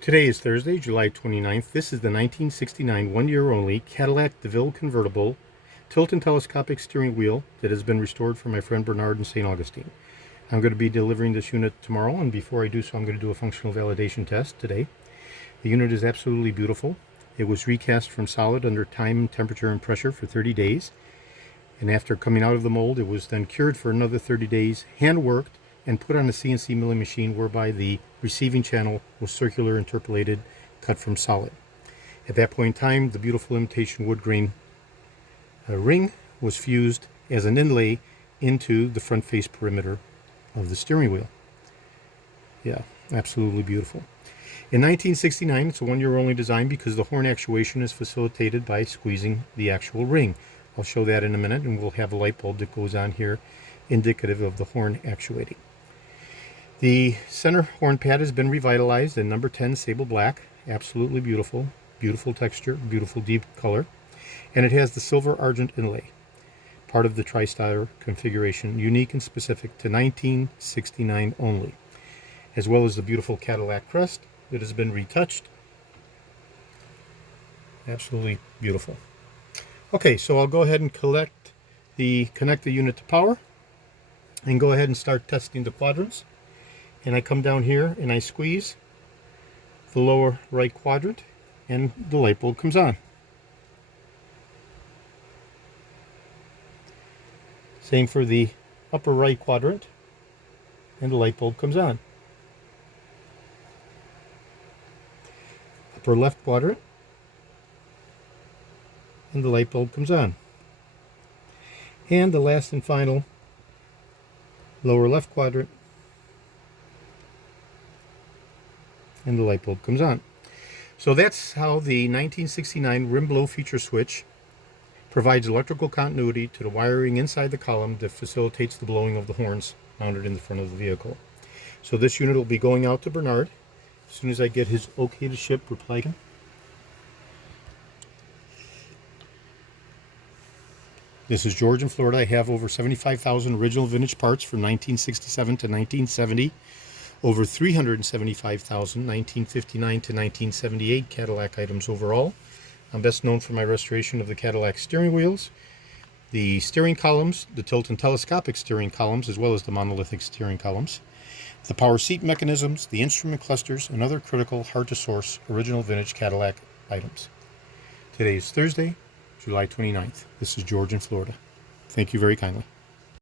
Today is Thursday, July 29th. This is the 1969 one-year-only Cadillac DeVille convertible tilt and telescopic steering wheel that has been restored for my friend Bernard in St. Augustine. I'm going to be delivering this unit tomorrow, and before I do so, I'm going to do a functional validation test today. The unit is absolutely beautiful. It was recast from solid under time, temperature, and pressure for 30 days. And after coming out of the mold, it was then cured for another 30 days, hand-worked, and put on a CNC milling machine whereby the receiving channel was circular interpolated, cut from solid. At that point in time, the beautiful imitation wood grain ring was fused as an inlay into the front face perimeter of the steering wheel. Yeah, absolutely beautiful. In 1969, it's a one-year-only design because the horn actuation is facilitated by squeezing the actual ring. I'll show that in a minute, and we'll have a light bulb that goes on here indicative of the horn actuating. The center horn pad has been revitalized in number 10 sable black. Absolutely beautiful. Beautiful texture, beautiful deep color. And it has the silver argent inlay, part of the tri-styler configuration, unique and specific to 1969 only, as well as the beautiful Cadillac crest that has been retouched. Absolutely beautiful. Okay, so I'll go ahead and connect the unit to power and go ahead and start testing the quadrants. And I come down here and I squeeze the lower right quadrant and the light bulb comes on. Same for the upper right quadrant and the light bulb comes on. Upper left quadrant and the light bulb comes on. And the last and final lower left quadrant and the light bulb comes on. So that's how the 1969 rim blow feature switch provides electrical continuity to the wiring inside the column that facilitates the blowing of the horns mounted in the front of the vehicle. So this unit will be going out to Bernard as soon as I get his okay to ship reply. This is George in Florida. I have over 75,000 original vintage parts from 1967 to 1970. Over 375,000 1959 to 1978 Cadillac items overall. I'm best known for my restoration of the Cadillac steering wheels, the steering columns, the tilt and telescopic steering columns, as well as the monolithic steering columns, the power seat mechanisms, the instrument clusters, and other critical, hard-to-source, original vintage Cadillac items. Today is Thursday, July 29th. This is George in Florida. Thank you very kindly.